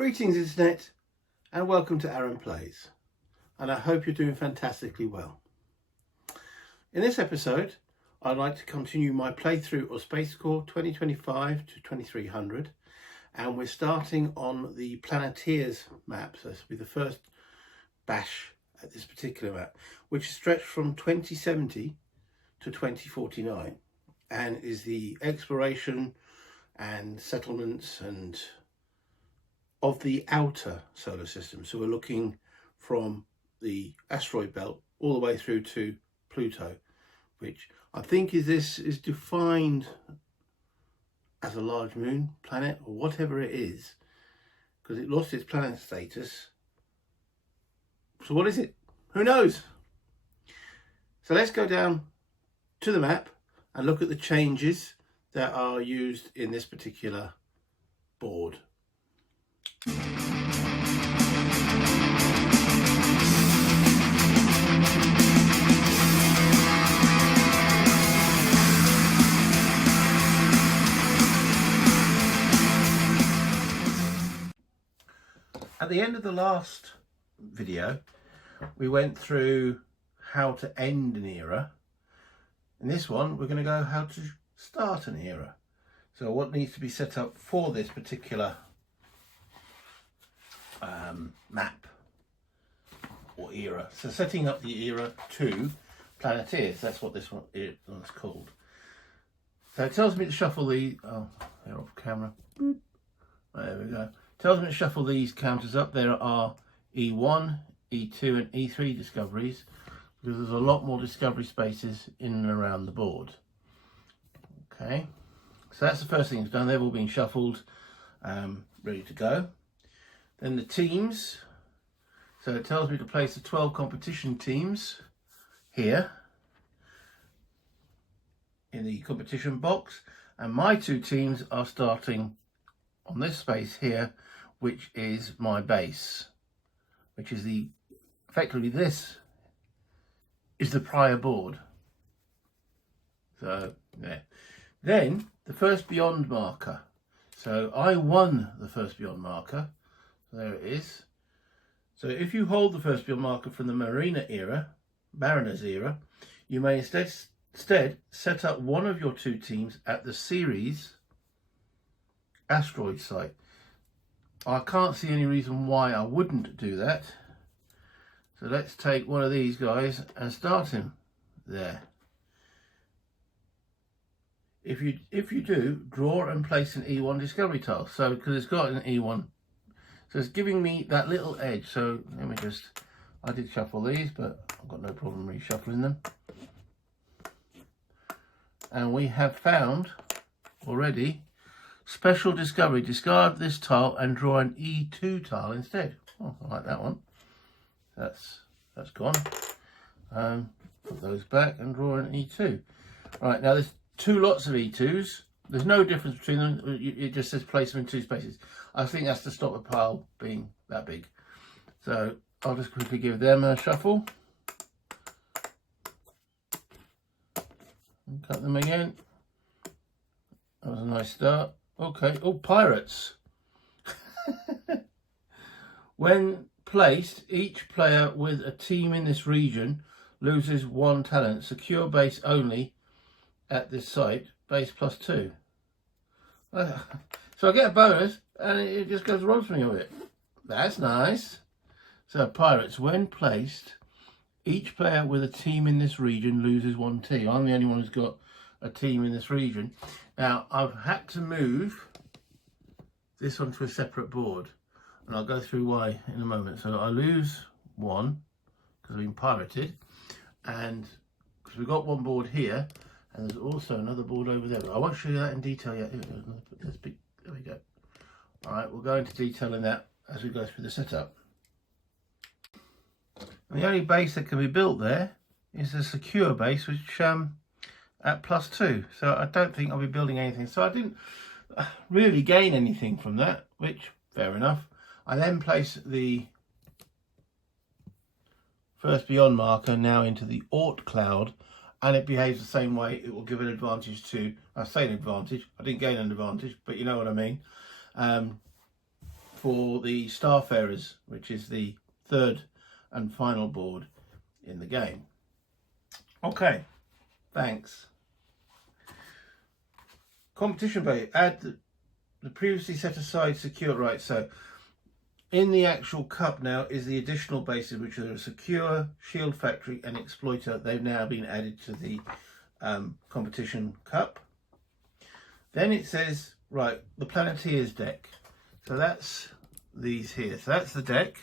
Greetings Internet and welcome to Aaron Plays, and I hope you're doing fantastically well. In this episode I'd like to continue my playthrough of SPACECORP 2025 to 2300, and we're starting on the Planeteers map. So this will be the first bash at this particular map, which is stretched from 2070 to 2049 and is the exploration and settlements and of the outer solar system. So we're looking from the asteroid belt all the way through to Pluto, which I think is defined as a large moon planet or whatever it is, because it lost its planet status. So what is it? Who knows? So let's go down to the map and look at the changes that are used in this particular board. At the end of the last video, we went through how to end an era. In this one, we're going to go how to start an era. So what needs to be set up for this particular map or era. So setting up the era to Planeteers, that's what this one is called. So it tells me to shuffle the, oh, they're off camera. Boop. There we go. Tells me to shuffle these counters up. There are E1, E2 and E3 discoveries, because there's a lot more discovery spaces in and around the board. Okay, so that's the first thing that's done. They've all been shuffled, ready to go. Then the teams. So it tells me to place the 12 competition teams here in the competition box, and my two teams are starting on this space here, which is my base, which is effectively this is the prior board. So yeah. Then the first beyond marker. So I won the first beyond marker. There it is. So if you hold the first beyond marker from the Mariners era, you may instead set up one of your two teams at the Ceres asteroid site. I can't see any reason why I wouldn't do that. So let's take one of these guys and start him there. If you do, draw and place an E1 discovery tile. So because it's got an E1, so it's giving me that little edge. So let me just, I did shuffle these, but I've got no problem reshuffling them. And we have found already special discovery. Discard this tile and draw an E2 tile instead. Oh, I like that one. That's gone. Put those back and draw an E2. Right, now there's two lots of E2s. There's no difference between them. It just says place them in two spaces. I think that's to stop the pile being that big. So I'll just quickly give them a shuffle. And cut them again. That was a nice start. Okay. Oh, pirates. When placed, each player with a team in this region loses one talent. Secure base only at this site. Base +2. So I get a bonus and it just goes wrong for me a bit. That's nice. So pirates, when placed, each player with a team in this region loses one team. I'm the only one who's got a team in this region. Now I've had to move this one to a separate board, and I'll go through why in a moment. So I lose one because I've been pirated, and because we've got one board here, and there's also another board over there. But I won't show you that in detail yet. There we go. All right, we'll go into detail in that as we go through the setup. And the only base that can be built there is a secure base, which at +2. So I don't think I'll be building anything. So I didn't really gain anything from that, which fair enough. I then place the first beyond marker now into the Oort cloud, and it behaves the same way. It will give an advantage to, I say an advantage, I didn't gain an advantage, but you know what I mean, for the Starfarers, which is the third and final board in the game. Okay, thanks. Competition base, add the previously set aside secure, right, so in the actual cup now is the additional bases, which are secure, shield factory and exploiter. They've now been added to the competition cup. Then it says, right, the Planeteers deck. So that's these here. So that's the deck.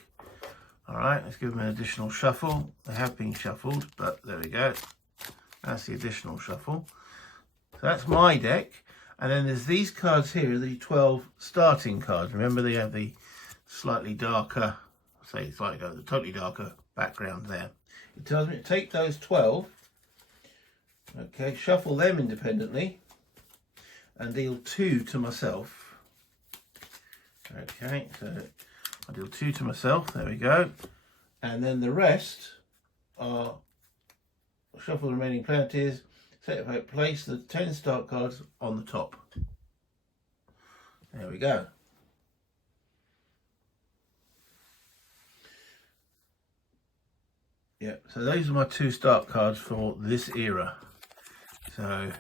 All right, let's give them an additional shuffle. They have been shuffled, but there we go. That's the additional shuffle. So that's my deck. And then there's these cards here, the 12 starting cards. Remember, they have the slightly darker, say slightly darker, the totally darker background there. It tells me to take those 12, okay, shuffle them independently, and deal 2 to myself. Okay, so I deal 2 to myself, there we go. And then the rest are shuffle the remaining Planeteers, set about place the 10 start cards on the top. There we go. Yeah, so those are my 2 start cards for this era. So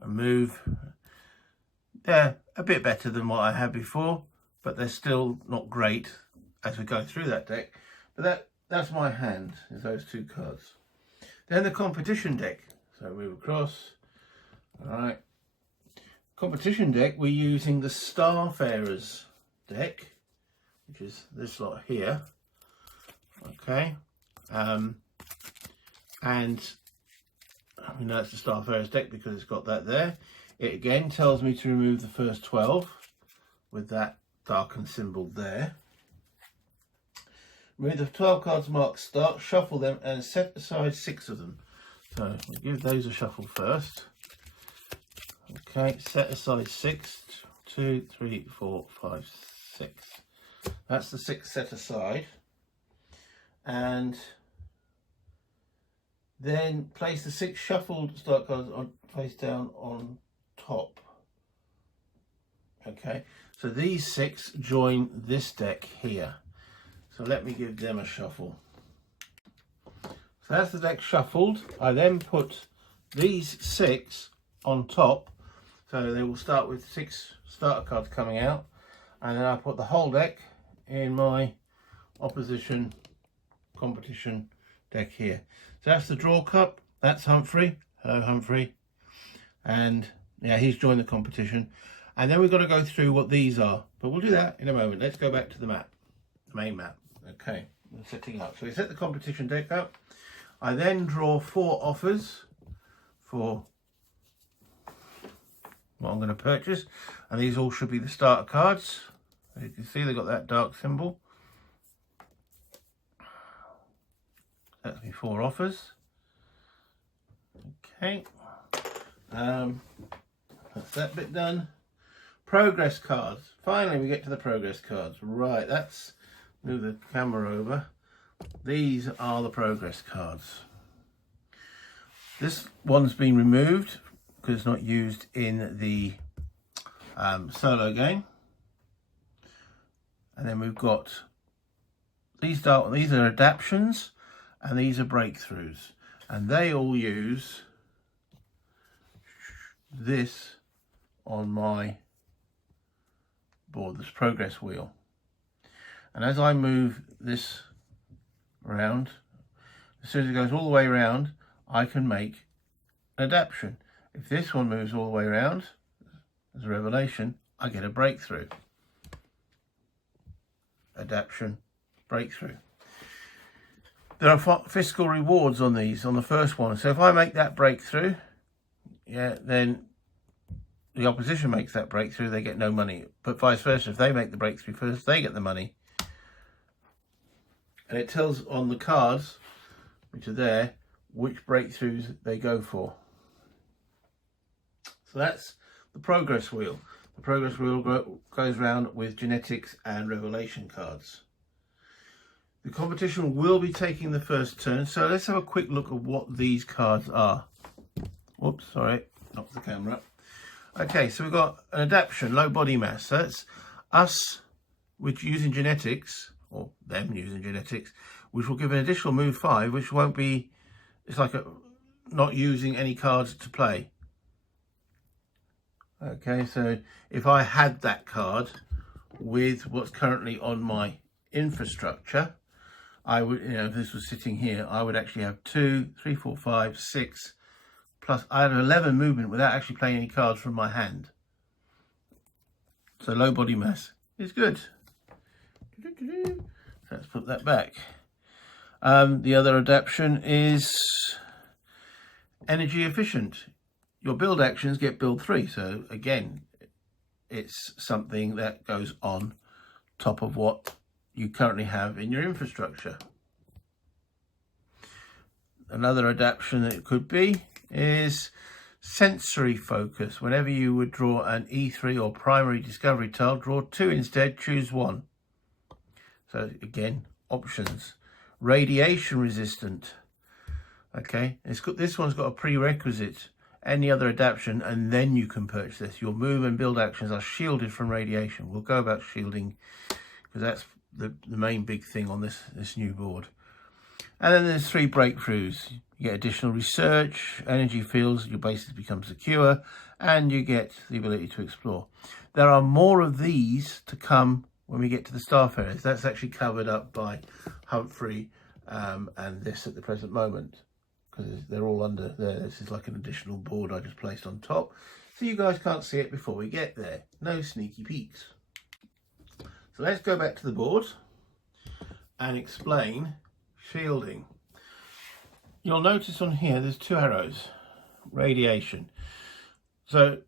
a move, they're a bit better than what I had before, but they're still not great as we go through that deck. But that's my hand, is those 2 cards. Then the competition deck. So move across. All right. Competition deck, we're using the Starfarers deck, which is this lot here. Okay. And we know it's the Starfarers deck because it's got that there. It again tells me to remove the first 12 with that darkened symbol there. Remove the 12 cards marked start, shuffle them and set aside 6 of them. So we'll give those a shuffle first. Okay, set aside 6. 2, 3, 4, 5, 6. That's the 6 set aside. And then place the 6 shuffled start cards on face down on top. Okay, so these 6 join this deck here. So let me give them a shuffle. So that's the deck shuffled. I then put these 6 on top. So they will start with 6 starter cards coming out. And then I put the whole deck in my opposition competition deck here. So that's the draw cup. That's Humphrey. Hello, Humphrey. And yeah, he's joined the competition. And then we've got to go through what these are. But we'll do that in a moment. Let's go back to the map, the main map. Okay, setting up. So we set the competition deck up. I then draw 4 offers for what I'm going to purchase. And these all should be the starter cards. As you can see, they've got that dark symbol. That's me 4 offers. Okay. That's that bit done. Progress cards. Finally, we get to the progress cards. Right, that's... Move the camera over. These are the progress cards. This one's been removed because it's not used in the solo game. And then we've got these are adaptions and these are breakthroughs. And they all use this on my board, this progress wheel. And as I move this around, as soon as it goes all the way around, I can make an adaptation. If this one moves all the way around, as a revelation, I get a breakthrough. Adaptation, breakthrough. There are fiscal rewards on these, on the first one. So if I make that breakthrough, yeah, then the opposition makes that breakthrough, they get no money. But vice versa, if they make the breakthrough first, they get the money. And it tells on the cards, which are there, which breakthroughs they go for. So that's the progress wheel. The progress wheel goes around with genetics and revelation cards. The competition will be taking the first turn. So let's have a quick look at what these cards are. Whoops, sorry, knocked the camera up. Okay, so we've got an adaptation, low body mass. So that's us which using genetics, or them using genetics, which will give an additional move 5, which won't be, it's like not using any cards to play. Okay, so if I had that card with what's currently on my infrastructure, I would, if this was sitting here, I would actually have 2, 3, 4, 5, 6, plus I have 11 movement without actually playing any cards from my hand. So low body mass is good. Let's put that back. The other adaptation is energy efficient. Your build actions get build 3. So again, it's something that goes on top of what you currently have in your infrastructure. Another adaptation that it could be is sensory focus. Whenever you would draw an E3 or primary discovery tile, draw 2 instead, choose 1. So again, options. Radiation resistant. Okay, this one's got a prerequisite. Any other adaptation, and then you can purchase this. Your move and build actions are shielded from radiation. We'll go about shielding because that's the main big thing on this new board. And then there's 3 breakthroughs. You get additional research, energy fields, your bases become secure, and you get the ability to explore. There are more of these to come when we get to the star ferries. That's actually covered up by Humphrey and this at the present moment, because they're all under there. This is like an additional board I just placed on top, so you guys can't see it before we get there. No sneaky peeks. So let's go back to the board and explain shielding. You'll notice on here there's 2 arrows, radiation. So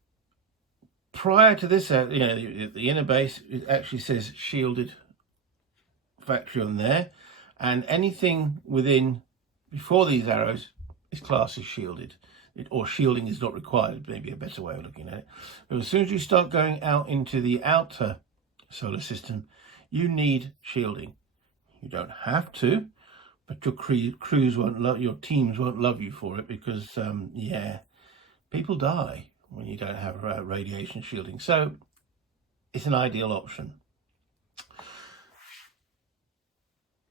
prior to this, the inner base, it actually says shielded factory on there, and anything within before these arrows is classed as shielded, or shielding is not required, maybe a better way of looking at it. But as soon as you start going out into the outer solar system, you need shielding. You don't have to, but your crews won't love, your teams won't love you for it, because people die when you don't have radiation shielding. So it's an ideal option.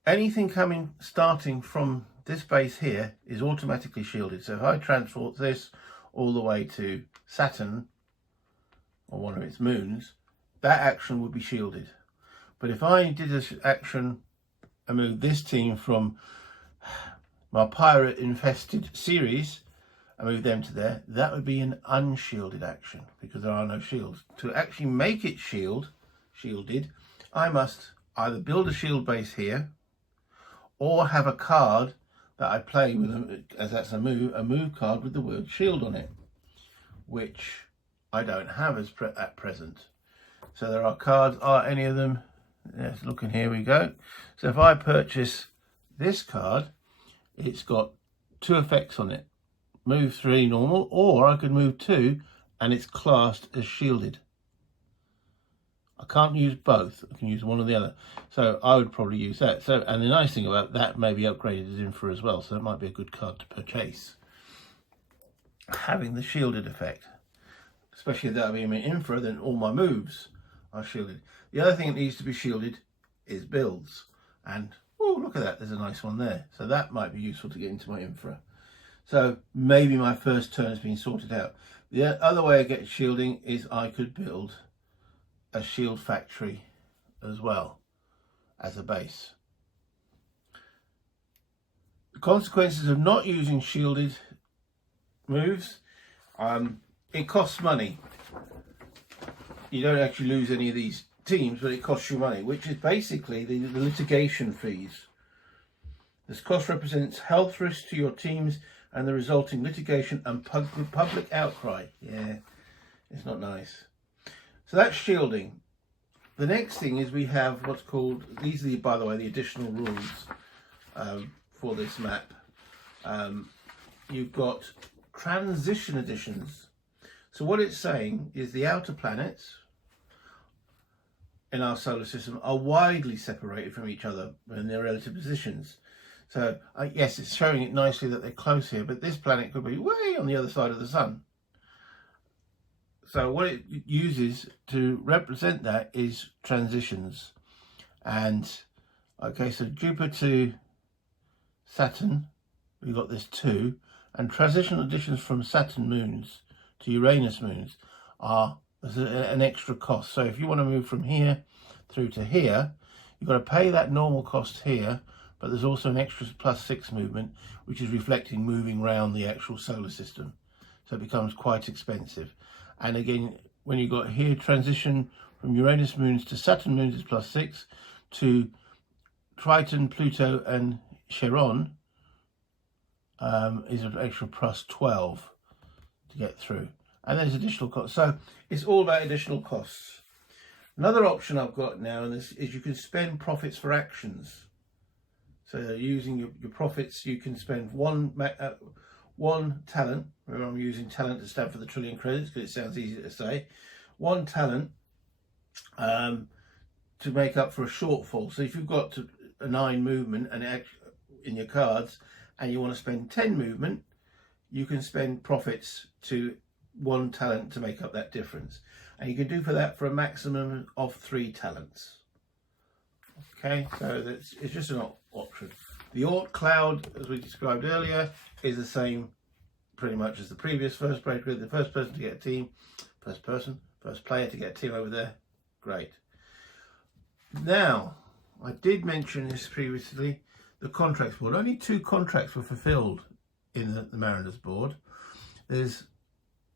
Anything starting from this base here is automatically shielded. So if I transport this all the way to Saturn or one of its moons, that action would be shielded. But if I did this action and moved this team from my pirate infested series and move them to there, that would be an unshielded action because there are no shields. To actually make it shielded, I must either build a shield base here or have a card that I play with them, as that's a move card with the word shield on it, which I don't have at present. So there are cards, are any of them? Let's look, and here we go. So if I purchase this card, it's got 2 effects on it. Move 3 normal, or I could move 2 and it's classed as shielded. I can't use both, I can use one or the other. So I would probably use that. So, and the nice thing about that may be upgraded as infra as well, so that might be a good card to purchase. Having the shielded effect, especially if that being an infra, then all my moves are shielded. The other thing that needs to be shielded is builds. And oh, look at that, there's a nice one there. So that might be useful to get into my infra. So maybe my first turn has been sorted out. The other way I get shielding is I could build a shield factory as well as a base. The consequences of not using shielded moves, it costs money. You don't actually lose any of these teams, but it costs you money, which is basically the litigation fees. This cost represents health risks to your teams and the resulting litigation and public outcry. Yeah, it's not nice. So that's shielding. The next thing is we have what's called, these are, by the way, the additional rules for this map. You've got transition additions. So what it's saying is the outer planets in our solar system are widely separated from each other in their relative positions. So yes, it's showing it nicely that they're close here, but this planet could be way on the other side of the sun. So what it uses to represent that is transitions. And okay, so Jupiter to Saturn, we've got this 2, and transitional additions from Saturn moons to Uranus moons are an extra cost. So if you want to move from here through to here, you've got to pay that normal cost here, but there's also an extra +6 movement, which is reflecting moving around the actual solar system. So it becomes quite expensive. And again, when you've got here transition from Uranus moons to Saturn moons is +6, to Triton, Pluto and Charon is an extra +12 to get through. And there's additional costs. So it's all about additional costs. Another option I've got now is you can spend profits for actions. So using your profits, you can spend one talent. Remember, I'm using talent to stand for the trillion credits because it sounds easy to say. One talent to make up for a shortfall. So if you've got a 9 movement and in your cards and you want to spend 10 movement, you can spend profits to 1 talent to make up that difference. And you can do for that for a maximum of 3 talents. Okay, so it's just an option. The Oort cloud, as we described earlier, is the same pretty much as the previous first breaker. The first person to get a team, first player to get a team over there. Great. Now, I did mention this previously, the contracts board. Only 2 contracts were fulfilled in the Mariners board. There's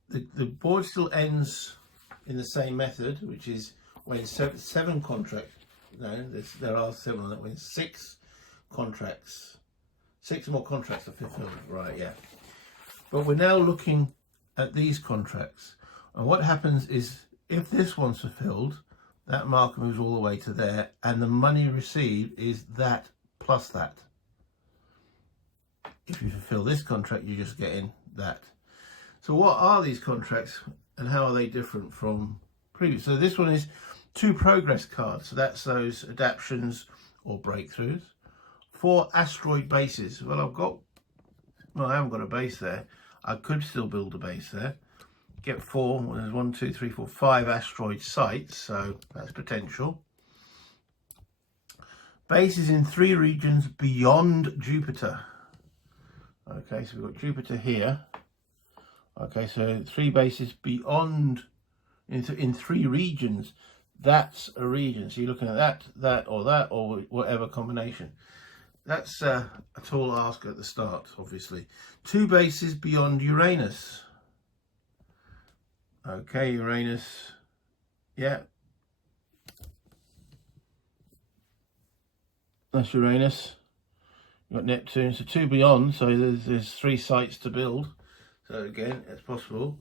the board still ends in the same method, which is when 7 contracts. No, there are 7 that when 6 contracts, 6 more contracts are fulfilled. Right, yeah. But we're now looking at these contracts, and what happens is if this one's fulfilled, that marker moves all the way to there, and the money received is that plus that. If you fulfill this contract, you're just getting that. So what are these contracts and how are they different from previous? So this one is 2 progress cards. So that's those adaptions or breakthroughs. 4 asteroid bases. Well, I haven't got a base there. I could still build a base there. Get 4, well, there's 1, 2, 3, 4, 5 asteroid sites. So that's potential. Bases in 3 regions beyond Jupiter. Okay, so we've got Jupiter here. Okay, so 3 bases beyond in 3 regions. That's a region. So you're looking at that, or whatever combination. That's a tall ask at the start, obviously. 2 bases beyond Uranus. Okay, Uranus. Yeah. That's Uranus. You've got Neptune, so 2 beyond, so there's 3 sites to build. So again, it's possible.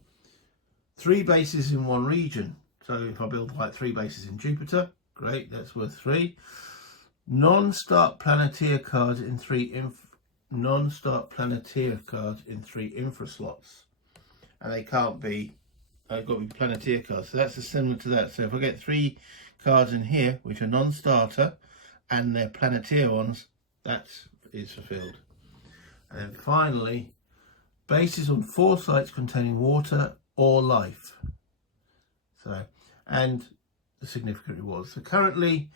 3 bases in 1 region. So if I build like 3 bases in Jupiter, great, that's worth 3. Non-start Planeteer cards in 3 non-start Planeteer cards in 3 infra slots. And they can't be, they've got to be Planeteer cards. So that's similar to that. So if I get 3 cards in here, which are non-starter, and they're Planeteer ones, that is fulfilled. And then finally, bases on 4 sites containing water or life. So, and the significant rewards. So currently,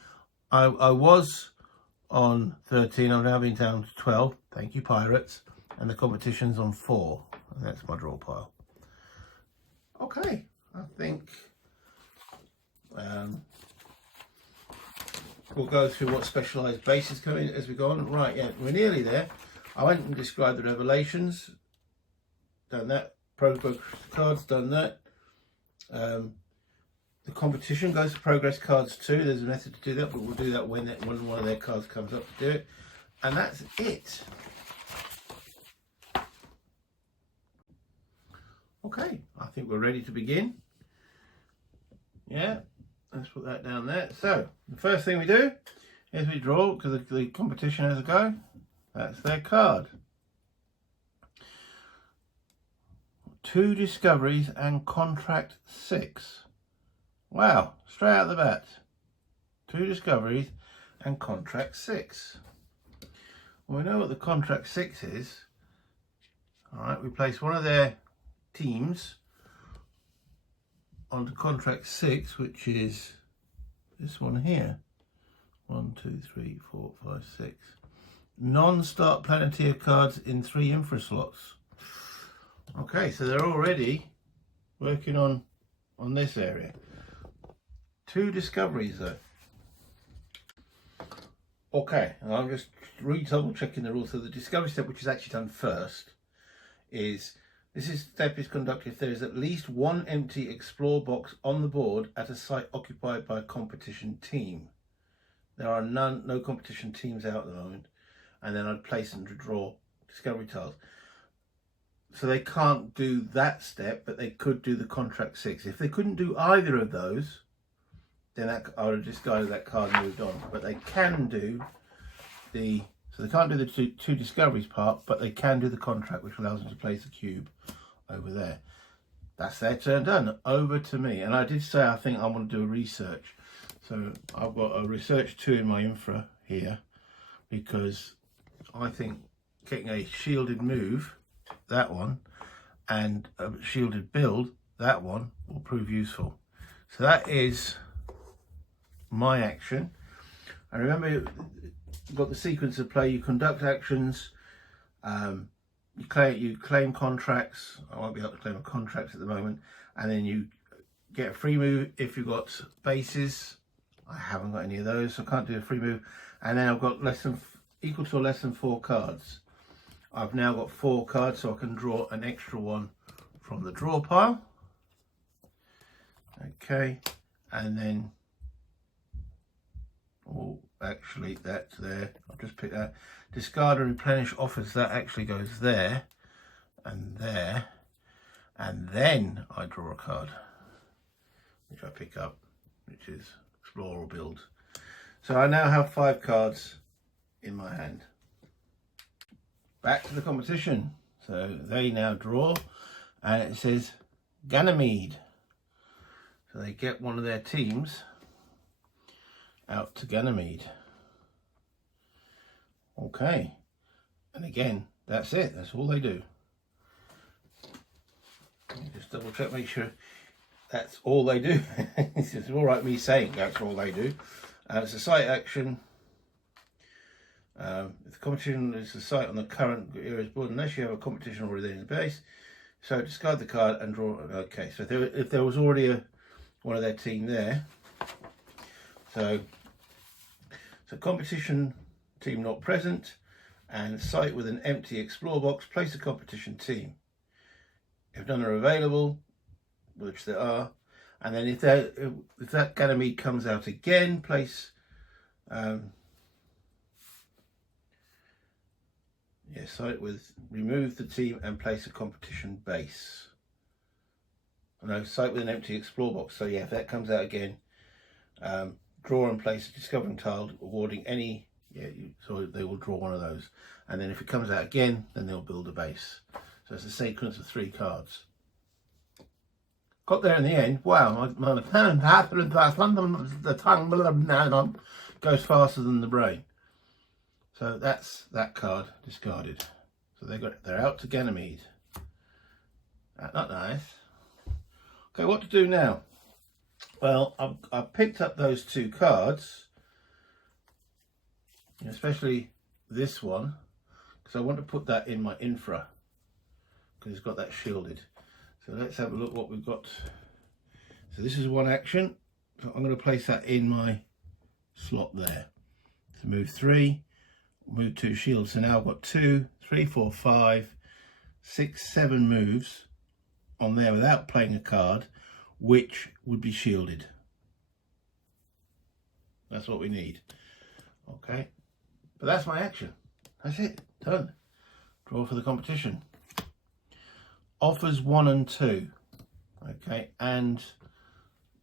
I was on 13. I've now been down to 12. Thank you, Pirates. And the competition's on 4. And that's my draw pile. Okay, I think we'll go through what specialised bases come in as we go on. Right, yeah, we're nearly there. I went and described the revelations. Done that. Progress cards, done that. The competition goes to progress cards too. There's a method to do that, but we'll do that when one of their cards comes up to do it. And that's it. Okay, I think we're ready to begin. Yeah, let's put that down there. So, the first thing we do is we draw, because the competition has a go. That's their card. 2 discoveries and contract 6. Wow, straight out the bat. 2 discoveries and contract 6. Well, we know what the contract 6 is. Alright, we place one of their teams onto contract 6, which is this one here. 1, 2, 3, 4, 5, 6. Non-start Planeteer cards in 3 infra slots. Okay, so they're already working on this area. 2 discoveries though. Okay, and I'm just double checking the rules. So the discovery step, which is actually done first, is this step is conducted if there is at least 1 empty explore box on the board at a site occupied by a competition team. There are no competition teams out at the moment, and then I'd place them to draw discovery tiles. So they can't do that step, but they could do the contract 6. If they couldn't do either of those, then I would have discarded that card and moved on. But they can do so they can't do the two discoveries part, but they can do the contract, which allows them to place a cube over there. That's their turn done. Over to me. And I did say I think I want to do a research. So I've got a research 2 in my infra here, because I think getting a shielded move, that one, and a shielded build, that one, will prove useful. So that is my action. And remember, you've got the sequence of play. You conduct actions, you claim contracts. I won't be able to claim a contract at the moment. And then you get a free move if you've got bases. I haven't got any of those, so I can't do a free move. And then I've got equal to or less than 4 cards. I've now got 4 cards, so I can draw an extra one from the draw pile. Okay, and then, oh, actually that's there. I'll just pick that. Discard and replenish offers, that actually goes there and there. And then I draw a card, which I pick up, which is explore or build. So I now have 5 cards in my hand. Back to the competition. So they now draw, and it says Ganymede. So they get one of their teams out to Ganymede. Okay, and again, that's it. That's all they do. Just double check, make sure that's all they do. It's all right me saying that's all they do. It's a site action. If the competition is a site on the current era's board, unless you have a competition already in the base, so discard the card and draw. Okay, so if there was already one of their team there, so competition team not present, and site with an empty explore box, place a competition team. If none are available, which there are, and then if that Ganymede comes out again, place site with, remove the team and place a competition base. No, site with an empty explore box. So yeah, if that comes out again, draw and place a discovering tile, awarding any, so they will draw one of those. And then if it comes out again, then they'll build a base. So it's a sequence of 3 cards. Got there in the end. Wow, the tongue goes faster than the brain. So that's that card discarded. So they're out to Ganymede. Not nice. Okay, what to do now? Well, I've picked up those 2 cards, especially this one, because I want to put that in my infra, because it's got that shielded. So let's have a look what we've got. So this is one action. So I'm going to place that in my slot there. So move 3, move 2 shields. So now I've got 2, 3, 4, 5, 6, 7 moves on there without playing a card, which would be shielded. That's what we need. Okay, but that's my action. That's it, done. Draw for the competition. Offers 1 and 2. Okay, and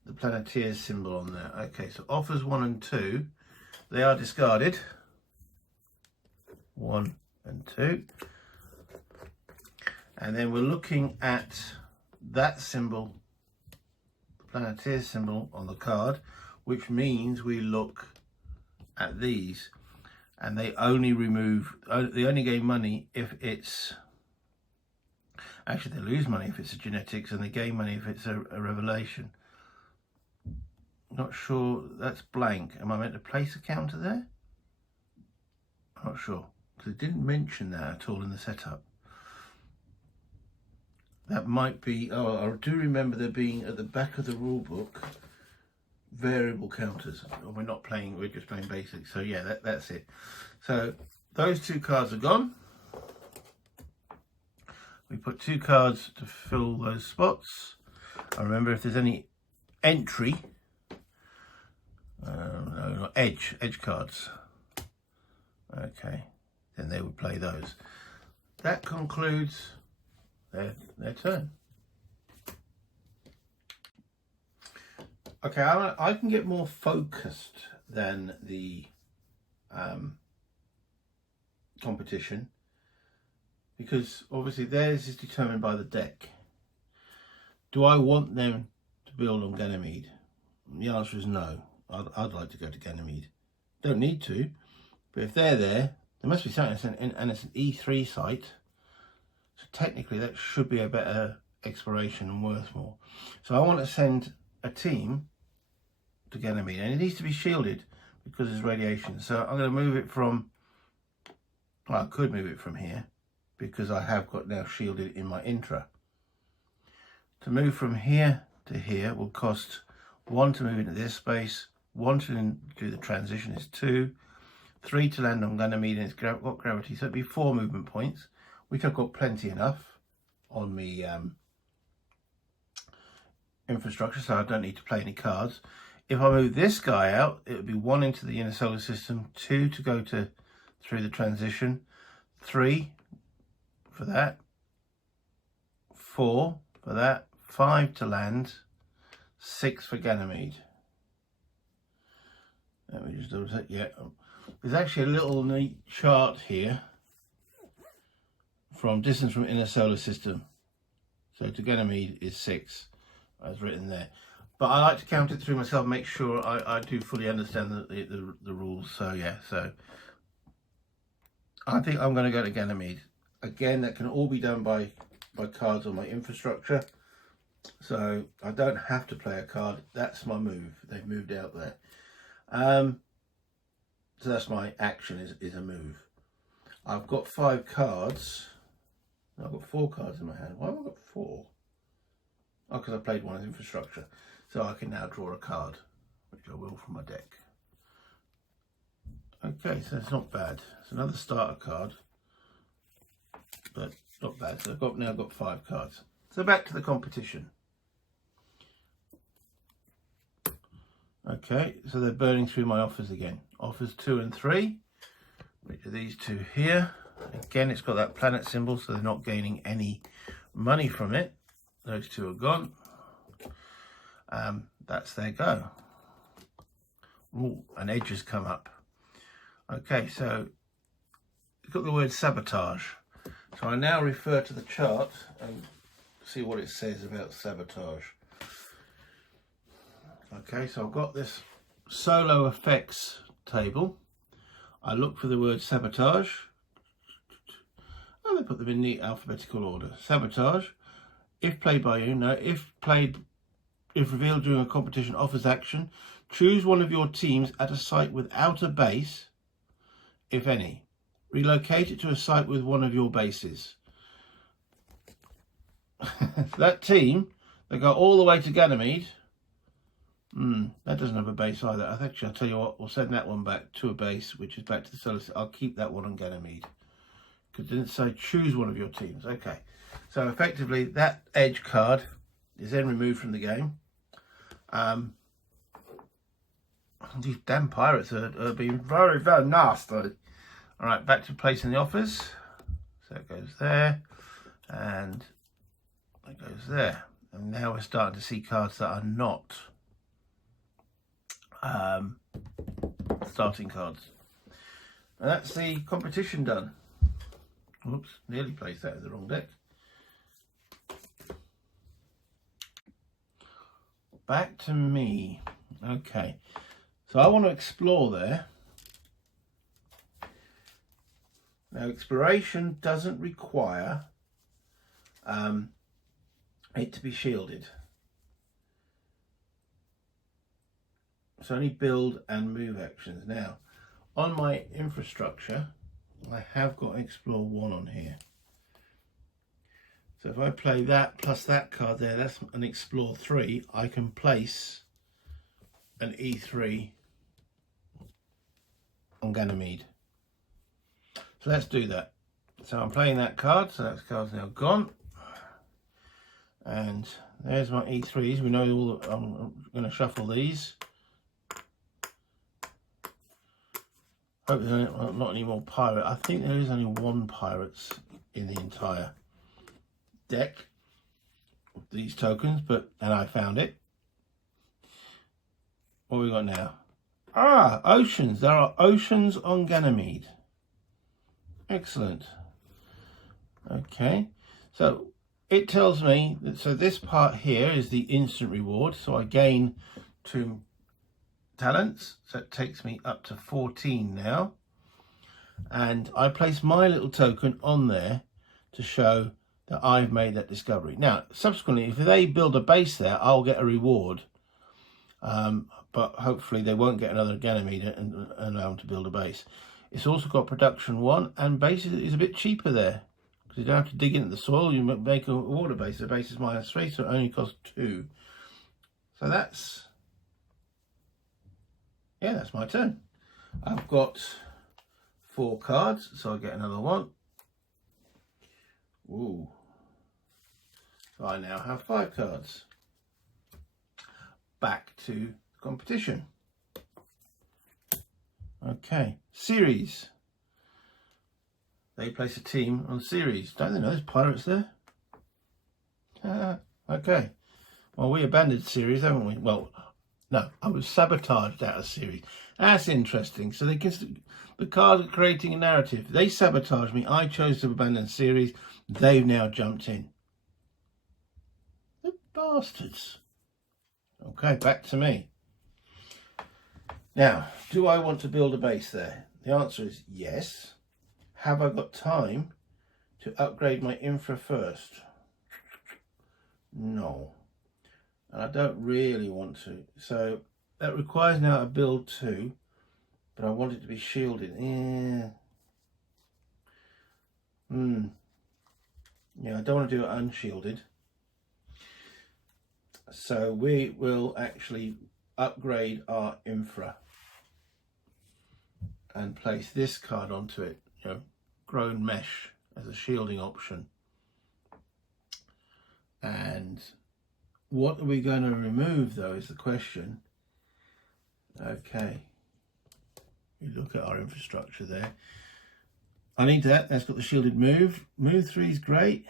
the Planeteers symbol on there. Okay, so offers 1 and 2, they are discarded. 1 and 2. And then we're looking at that symbol, the Planeteers symbol on the card, which means we look at these, and they only gain money if it's, actually they lose money if it's a genetics, and they gain money if it's a revelation. Not sure, that's blank. Am I meant to place a counter there? I'm not sure, because it didn't mention that at all in the setup. That might be, oh, I do remember there being at the back of the rule book variable counters. We're not playing, we're just playing basic. So yeah, that's it. So those 2 cards are gone. We put 2 cards to fill those spots. I remember if there's any entry, no, not edge cards. Okay, then they would play those. That concludes their turn. Okay, I can get more focused than the competition, because obviously theirs is determined by the deck. Do I want them to build on Ganymede? The answer is no. I'd like to go to Ganymede. Don't need to, but if they're there must be something, and it's an E3 site, so technically that should be a better exploration and worth more. So I want to send a team to Ganymede, and it needs to be shielded because there's radiation. So I'm going to move it from, well, I could move it from here because I have got now shielded in my intra. To move from here to here will cost 1 to move into this space, 1 to do the transition is 2, 3 to land on Ganymede, and it's got gravity, so it'd be 4 movement points, which I've got plenty enough on me infrastructure, so I don't need to play any cards. If I move this guy out, it would be 1 into the inner solar system, 2 to go through the transition, 3 for that, 4 for that, 5 to land, 6 for Ganymede. Let me just double check. Yeah, there's actually a little neat chart here from distance from inner solar system. So to Ganymede is 6, as written there. But I like to count it through myself, make sure I do fully understand the rules. So yeah, so I think I'm going to go to Ganymede. Again, that can all be done by cards on my infrastructure. So I don't have to play a card. That's my move. They've moved out there. So that's my action, is a move. I've got 5 cards. I've got 4 cards in my hand. Why have I got 4? Oh, because I played one as infrastructure. So I can now draw a card, which I will from my deck. Okay, so it's not bad. It's another starter card, but not bad. So I've now got 5 cards. So back to the competition. Okay, so they're burning through my offers again. Offers 2 and 3, which are these 2 here. Again, it's got that planet symbol, so they're not gaining any money from it. Those 2 are gone. That's their go. Ooh, an edge has come up. Okay, so it's got the word sabotage. So I now refer to the chart and see what it says about sabotage. Okay, so I've got this solo effects table. I look for the word sabotage. Oh, they put them in neat alphabetical order. Sabotage. If played by you, no. If revealed during a competition, offers action. Choose one of your teams at a site without a base, if any. Relocate it to a site with one of your bases. That team that got all the way to Ganymede, that doesn't have a base either. I'll tell you what, we'll send that one back to a base, which is back to the solar system. I'll keep that one on Ganymede, because it didn't say choose one of your teams. Okay, so effectively that edge card is then removed from the game. These damn pirates are being very, very nasty. All right, back to placing the offers. So it goes there, and it goes there. And now we're starting to see cards that are not starting cards. And that's the competition done. Oops, nearly placed that in the wrong deck. Back to me. Okay, so I want to explore there. Now, exploration doesn't require it to be shielded. It's only build and move actions. Now, on my infrastructure, I have got Explore 1 on here. So if I play that plus that card there, that's an Explore 3. I can place an E3 on Ganymede. So let's do that. So I'm playing that card, so that card's now gone. And there's my E3s. We know all. I'm going to shuffle these. Hope there's not any more pirate. I think there is only one pirates in the entire deck of these tokens, and I found it. What have we got now? Ah, oceans. There are oceans on Ganymede. Excellent. Okay, so it tells me that, so this part here is the instant reward. So I gain 2 talents, so it takes me up to 14 now. And I place my little token on there to show that I've made that discovery. Now, subsequently, if they build a base there, I'll get a reward. But hopefully they won't get another Ganymede and allow them to build a base. It's also got production 1, and base is a bit cheaper there. Because you don't have to dig into the soil, you make a water base. The base is -3, so it only costs 2. So that's my turn. I've got 4 cards, so I get another 1. Ooh. So I now have 5 cards. Back to competition. Okay, series. They place a team on series. Don't they know there's pirates there? Okay. Well, we abandoned series, haven't we? Well, no, I was sabotaged out of series. That's interesting. So the cards are creating a narrative. They sabotaged me. I chose to abandon series. They've now jumped in. The bastards. Okay, back to me. Now, do I want to build a base there? The answer is yes. Have I got time to upgrade my infra first? No. And I don't really want to. So that requires now a build 2, but I want it to be shielded. Yeah, I don't want to do it unshielded. So we will actually upgrade our infra and place this card onto it, grown mesh as a shielding option. And what are we going to remove though is the question. Okay, you look at our infrastructure there. I need that. That's got the shielded move. Move 3 is great.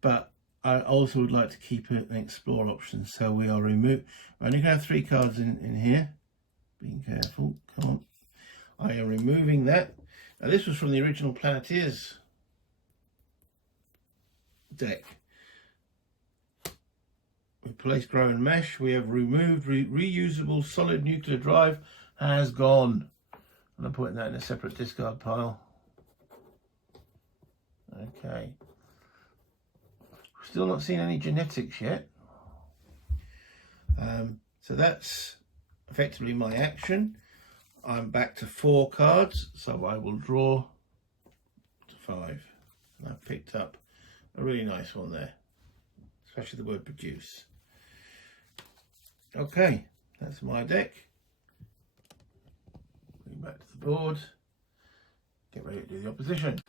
But I also would like to keep an explore option, so we are we're only going to have 3 cards in here. Being careful, come on. I am removing that. Now this was from the original Planeteers deck. We place growing mesh. We have removed reusable solid nuclear drive has gone. And I'm putting that in a separate discard pile. Okay. Still not seen any genetics yet. So that's effectively my action. I'm back to 4 cards, so I will draw to 5. And I've picked up a really nice one there, especially the word produce. Okay, that's my deck. Bring back to the board. Get ready to do the opposition.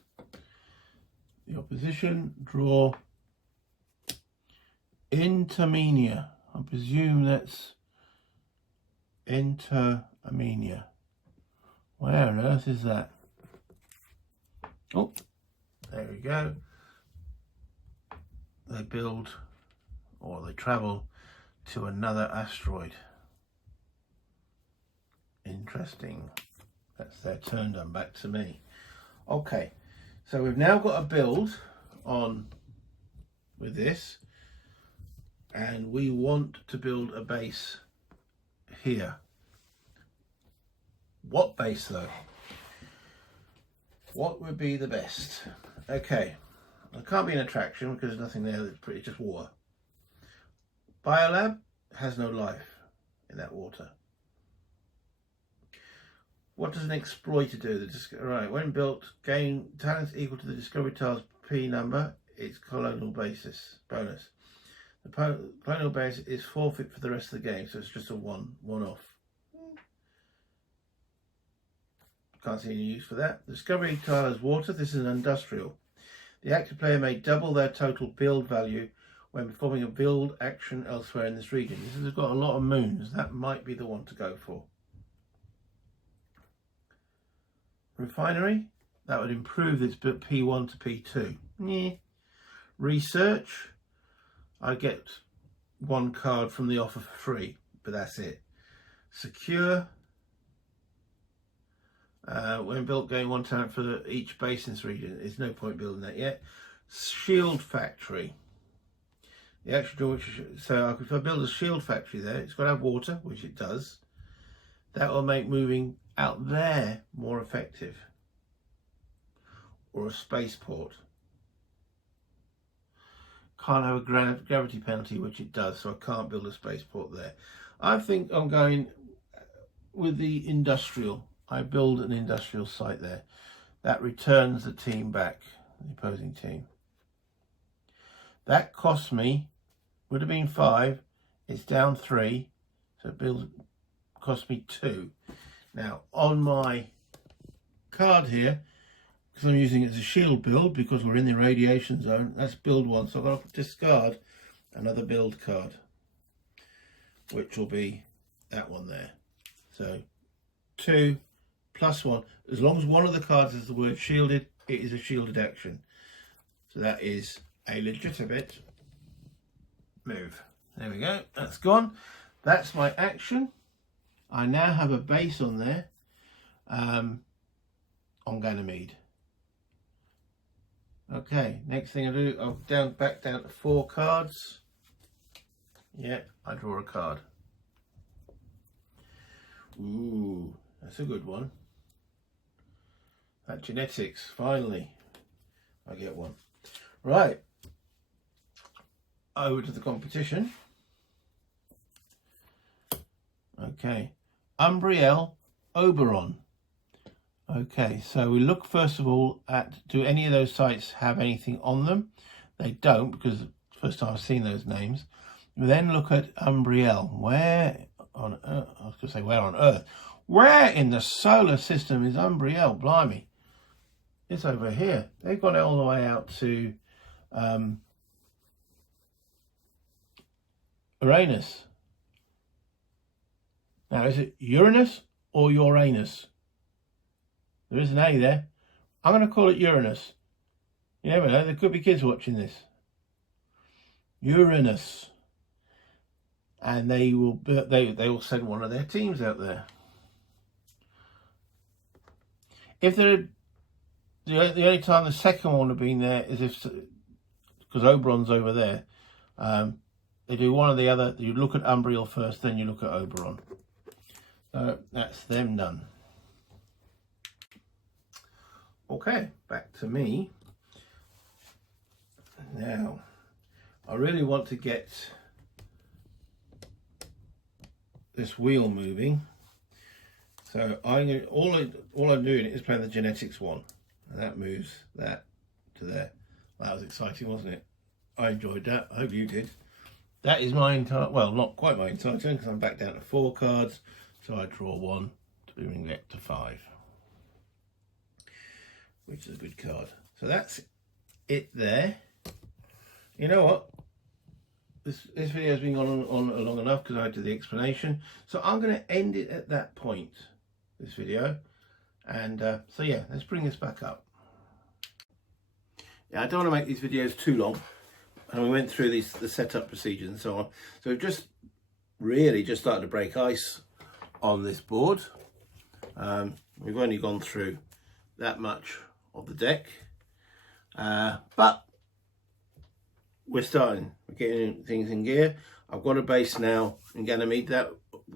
The opposition, draw Intermenia. I presume that's Intermenia. Where on earth is that? Oh, there we go. They build, or they travel to another asteroid. Interesting. That's their turn done. Back to me. Okay, so we've now got a build on with this, and we want to build a base here. What base though? What would be the best? Okay, it can't be an attraction because there's nothing there. That's pretty just water. Biolab has no life in that water. What does an exploiter do? Right, when built, gain talents equal to the discovery tile's P number, its colonial basis bonus. The colonial base is forfeit for the rest of the game, so it's just a one-off. Can't see any use for that. The discovery tile is water. This is an industrial. The active player may double their total build value when performing a build action elsewhere in this region. This has got a lot of moons. That might be the one to go for. Refinery, that would improve this P1 to P2. Yeah. Research, I get one card from the offer for free, but that's it. Secure, when built, gain one talent for each base in this region. There's no point building that yet. Shield factory. The actual so if I build a shield factory there, it's got to have water, which it does. That will make moving out there more effective. Or a spaceport. Can't have a gravity penalty, which it does, so I can't build a spaceport there. I think I'm going with the industrial. I build an industrial site there. That returns the team back, the opposing team. That cost me, would have been 5, it's down 3, so it cost me 2. Now on my card here, because I'm using it as a shield build because we're in the radiation zone, that's build 1, so I've got to discard another build card, which will be that one there. So 2 plus 1, as long as one of the cards has the word shielded, it is a shielded action. So that is a legitimate move. There we go, that's gone. That's my action. I now have a base on there on Ganymede. Okay, next thing I do, I'll back down to 4 cards. Yeah, I draw a card. Ooh, that's a good one. That genetics, finally, I get one. Right, over to the competition. Okay, Umbriel Oberon. Okay, so we look first of all at, do any of those sites have anything on them? They don't, because it's the first time I've seen those names. We then look at Umbriel. Where on Earth? I was going to say where on Earth. Where in the solar system is Umbriel? Blimey. It's over here. They've gone all the way out to Uranus. Now, is it Uranus or Uranus? There is an A there. I'm going to call it Uranus. You never know, there could be kids watching this. Uranus. And they will send one of their teams out there. If they're the only time the second one would have been there is if, because Oberon's over there, they do one or the other. You look at Umbriel first, then you look at Oberon. So that's them done. Okay, back to me. Now, I really want to get this wheel moving. So I'm going all I'm doing is playing the genetics one, and that moves that to there. That was exciting, wasn't it? I enjoyed that. I hope you did. That is my entire, well, not quite my entire turn, because I'm back down to 4 cards. So I draw 1 to bring it to 5, which is a good card. So that's it there. You know what? This video has been on long enough because I did the explanation. So I'm going to end it at that point, this video. And so yeah, let's bring this back up. Yeah, I don't want to make these videos too long. And we went through the setup procedures and so on. So we've just really just started to break ice on this board. We've only gone through that much of the deck. But we're starting, we're getting things in gear. I've got a base now in Ganymede. That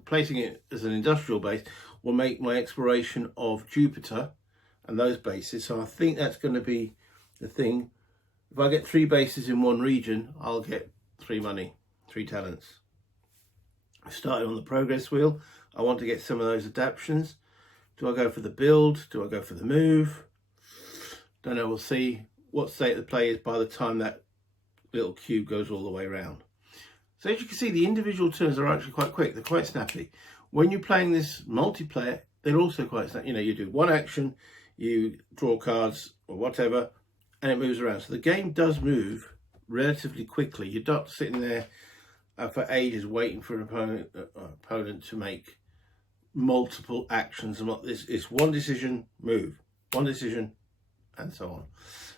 placing it as an industrial base will make my exploration of Jupiter and those bases. So I think that's going to be the thing. If I get 3 bases in one region, I'll get 3 money, 3 talents. I started on the progress wheel. I want to get some of those adaptions. Do I go for the build? Do I go for the move? Don't know, we'll see what state of the play is by the time that little cube goes all the way around. So as you can see, the individual turns are actually quite quick. They're quite snappy. When you're playing this multiplayer, they're also quite snappy. You know, you do one action, you draw cards or whatever, and it moves around. So the game does move relatively quickly. You're not sitting there for ages waiting for an opponent to make multiple actions. And it's one decision, move, one decision, and so on.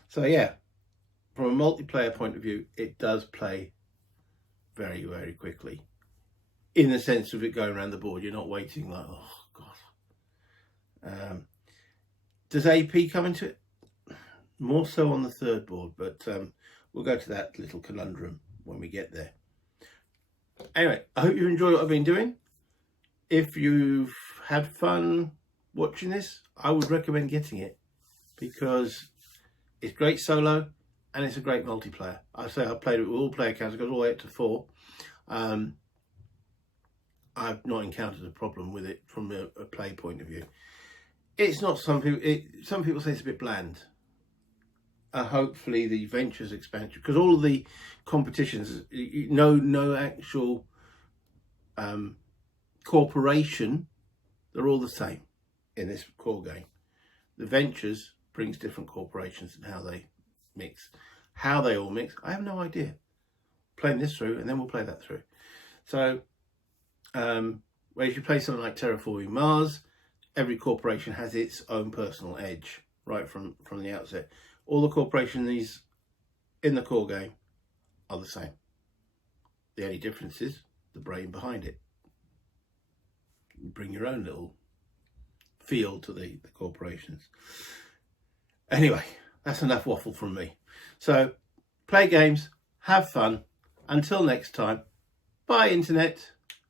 So yeah, from a multiplayer point of view, it does play very, very quickly, in the sense of it going around the board. You're not waiting like, oh god. Does AP come into it? More so on the third board, but we'll go to that little conundrum when we get there. Anyway, I hope you enjoy what I've been doing. If you've had fun watching this, I would recommend getting it, because it's great solo and it's a great multiplayer. I say I've played it with all player counts. It goes all the way up to 4. I've not encountered a problem with it from a play point of view. It's not some people say it's a bit bland. Hopefully the Ventures expansion, because all of the competitions, no actual corporation, they're all the same in this core game. The Ventures brings different corporations and how they mix. How they all mix, I have no idea. Playing this through, and then we'll play that through. So, whereas you play something like Terraforming Mars, every corporation has its own personal edge right from the outset. All the corporations in the core game are the same. The only difference is the brain behind it. You bring your own little feel to the corporations. Anyway, that's enough waffle from me. So, play games, have fun. Until next time, bye internet.